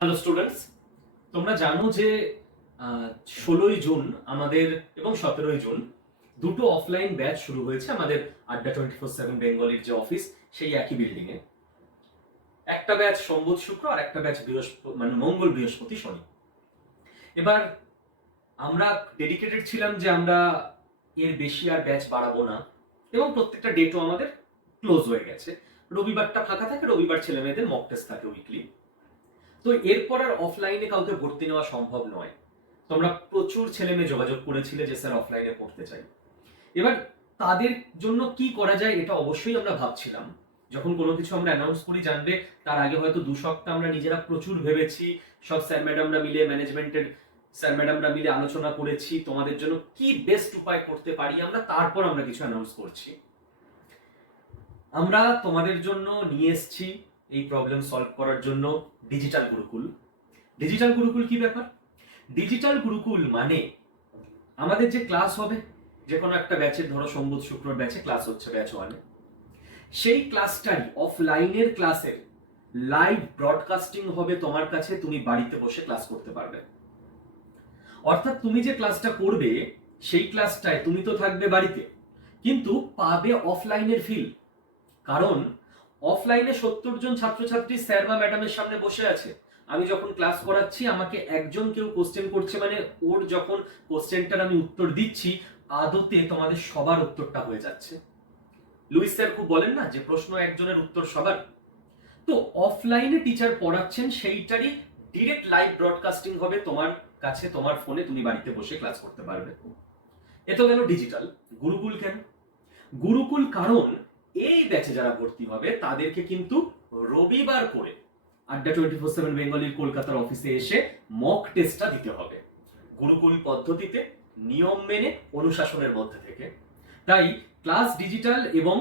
Hello students, তোমরা জানো যে 16ই জুন আমাদের এবং 17ই জুন দুটো অফলাইন ব্যাচ শুরু হয়েছে আমাদের আড্ডা 24/7 বেঙ্গলির যে অফিস সেই একই বিল্ডিং এ। একটা ব্যাচ সোম শুক্র আর একটা ব্যাচ বৃহস্পতি মানে মঙ্গল বৃহস্পতি শনি। এবার আমরা ডেডিকেটেড ছিলাম যে আমরা এর বেশি আর ব্যাচ বাড়াবো না এবং প্রত্যেকটা ডেটও আমাদের ক্লোজ হয়ে গেছে। রবিবারটা ফাঁকা থাকে, রবিবার ছেলে মেয়েদের মক টেস্ট থাকে উইকলি। তো এরপর আর অফলাইনে কাউকে ভর্তি নেওয়া সম্ভব নয়। তোমরা প্রচুর ছেলে মেয়ে যোগাযোগ করেছিলে যে স্যার অফলাইনে পড়তে চাই। এবার তাদের জন্য কি করা যায় এটা অবশ্যই আমরা ভাবছিলাম। যখন কোনো কিছু আমরা অ্যানাউন্স করি, জানবে তার আগে হয়তো 2 সপ্তাহ আমরা নিজেরা প্রচুর ভেবেছি, সব স্যার ম্যাডামরা মিলে, ম্যানেজমেন্টের স্যার ম্যাডামরা মিলে আলোচনা করেছি তোমাদের জন্য কি বেস্ট উপায় করতে পারি আমরা, তারপর আমরা কিছু অ্যানাউন্স করছি। আমরা তোমাদের জন্য নিয়ে এসেছি এই প্রবলেম সলভ করার জন্য ডিজিটাল গুরুকুল। ডিজিটাল গুরুকুল কি ব্যাপার? ডিজিটাল গুরুকুল মানে আমাদের যে ক্লাস হবে, যে কোনো একটা ব্যাচের, ধরো সোম শুক্র ব্যাচে ক্লাস হচ্ছে ব্যাচ 1, সেই ক্লাসটাই অফলাইনের ক্লাসের লাইভ ব্রডকাস্টিং হবে তোমার কাছে, তুমি বাড়িতে বসে ক্লাস করতে পারবে। অর্থাৎ তুমি যে ক্লাসটা করবে সেই ক্লাসটায় তুমি তো থাকবে বাড়িতে, কিন্তু পাবে অফলাইনের ফিল। কারণ অফলাইনে 70 জন ছাত্রছাত্রী স্যার বা ম্যাডামের সামনে বসে আছে। আমি যখন ক্লাস করাচ্ছি আমাকে একজন কেউ কোশ্চেন করছে, মানে ওর যখন কোশ্চেনটার আমি উত্তর দিচ্ছি আদতে তোমাদের সবার উত্তরটা হয়ে যাচ্ছে। লুইস স্যার খুব বলেন না যে প্রশ্ন একজনের উত্তর সবার। তো অফলাইনে টিচার পড়াচ্ছেন সেইটারই ডিরেক্ট লাইভ ব্রডকাস্টিং হবে তোমার কাছে, তোমার ফোনে, তুমি বাড়িতে বসে ক্লাস করতে পারবে। এ তো গেল ডিজিটাল। গুরুকুল কেন? গুরুকুল কারণ এই ব্যাচে যারা ভর্তি হবে তাদেরকে কিন্তু রবিবার করে আড্ডা 24/7 বেঙ্গলির কলকাতার অফিসে এসে মক টেস্টটা দিতে হবে গুরুকুল পদ্ধতিতে, নিয়ম মেনে, অনুশাসনের মধ্যে থেকে। তাই ক্লাস ডিজিটাল এবং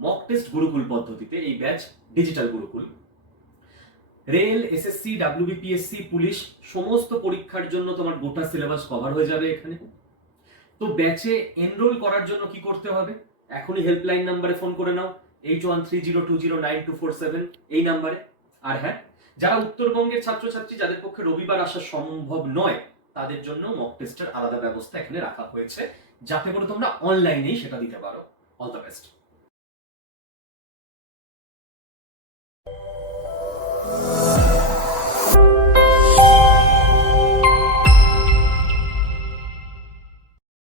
মক টেস্ট গুরুকুল পদ্ধতিতে এই batch digital Gurukul. Rail, SSC, WBPSC, police সমস্ত পরীক্ষার জন্য তোমার গোটা সিলেবাস কভার হয়ে যাবে এখানে। তো ব্যাচে এনরোল করার জন্য কি করতে হবে? এখনই হেল্পলাইন নাম্বারে ফোন করে নাও, 8130209247 এই নাম্বারে। আর হ্যাঁ, যারা উত্তরবঙ্গের ছাত্রছাত্রী, যাদের পক্ষে রবিবার আসা সম্ভব নয়, তাদের জন্য মক টেস্টের আলাদা ব্যবস্থা এখানে রাখা হয়েছে, যাতে করে তোমরা অনলাইনেই সেটা দিতে পারো। All the best.